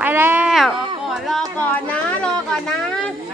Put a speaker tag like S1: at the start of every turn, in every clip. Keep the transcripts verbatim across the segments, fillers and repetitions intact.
S1: แล้ว
S2: รอก่อนรอก่อนนะรอก่อนนะ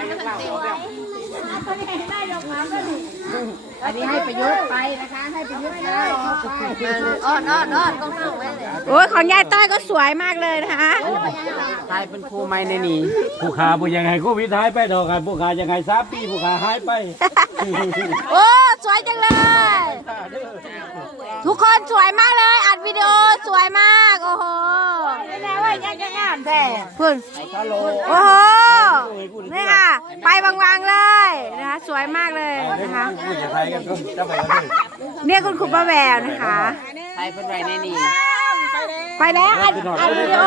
S2: อันนี้ให้ประยุทธ์ไปนะคะให้ประยุทธ์นะรอไปอ้อนอ้อนอ้อนก็เข้าไว้เลย
S1: โอ้ยของยายต้อยก็สวยมากเลยนะคะ
S2: ใครเป็นครูไม่ในนี้
S3: ผู้ขาผู้ยังไงโควิดหายไปดอกกันผู้ขายังไงสามปีผู้ขาหายไป
S1: โอ้สวยจังเลย ทุกคนสวยมากเลยอัดวิดีโอสวยมากโอ้โห
S2: ไม่ได้ว่ายังจะงามแท้
S1: พึ่งโอ้โหนี่ค่ะ ไปบางๆเลยนะคะสวยมากเลยนะคะ
S3: ผู้จะไทยกันก็จะไปกันเลย
S1: เนี่ยคุณครูป้าแววนะคะ
S2: ใครเป็นไรในนี้
S1: ไปแล้วอัดอัดวิดีโอ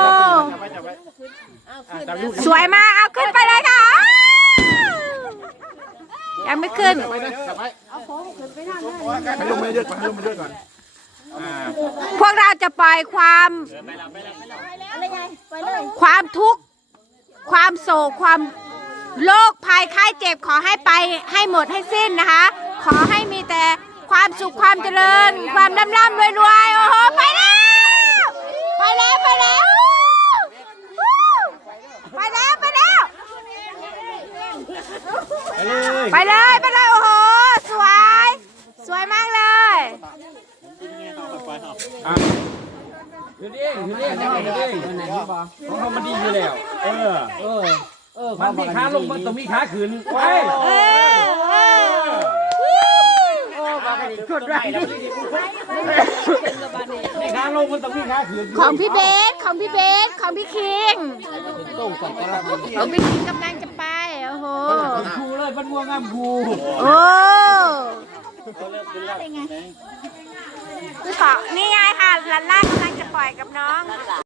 S1: สวยมากเอาขึ้นไปเลยค่ะยังไม่ขึ้น
S3: ให้ลงมาเยอะก่อนให้ลงมาเยอะก่อน
S1: พวกเราจะปล่อยความความทุกข์ความโศกความโรคภัยไข้เจ็บขอให้ไปให้หมดให้สิ้นนะคะ ขอให้มีแต่ความสุขความเจริญ ความร่ำร่ำรวยรวยโอ้โหไปแล้วไปแล้วไปแล้วไปแล้วไปแล้ว
S3: ไปเลย
S1: ไปเลยไปเลยโอ้โหสวยสวยมากเลย
S3: อยู่นี่อยู่นี่อยู่นี่ของเขามันดีอยู่แล้วเออเออเออมันมีขาลงมันต้องมีขาขึ้นไป
S1: เออเออ
S3: ขึ้นได้แล้วมีขาลงมันต้องมีขาขึ้น
S1: ของพี่เบสของพี่เบสของพี่คิงของพี่คิงกำลังจะไปโอ้โห
S3: ครูเลยมันม่วงงามครู
S1: โอ้คือขอนี่ไงค่ะหลานล่ากำลังจะปล่อยกับน้อง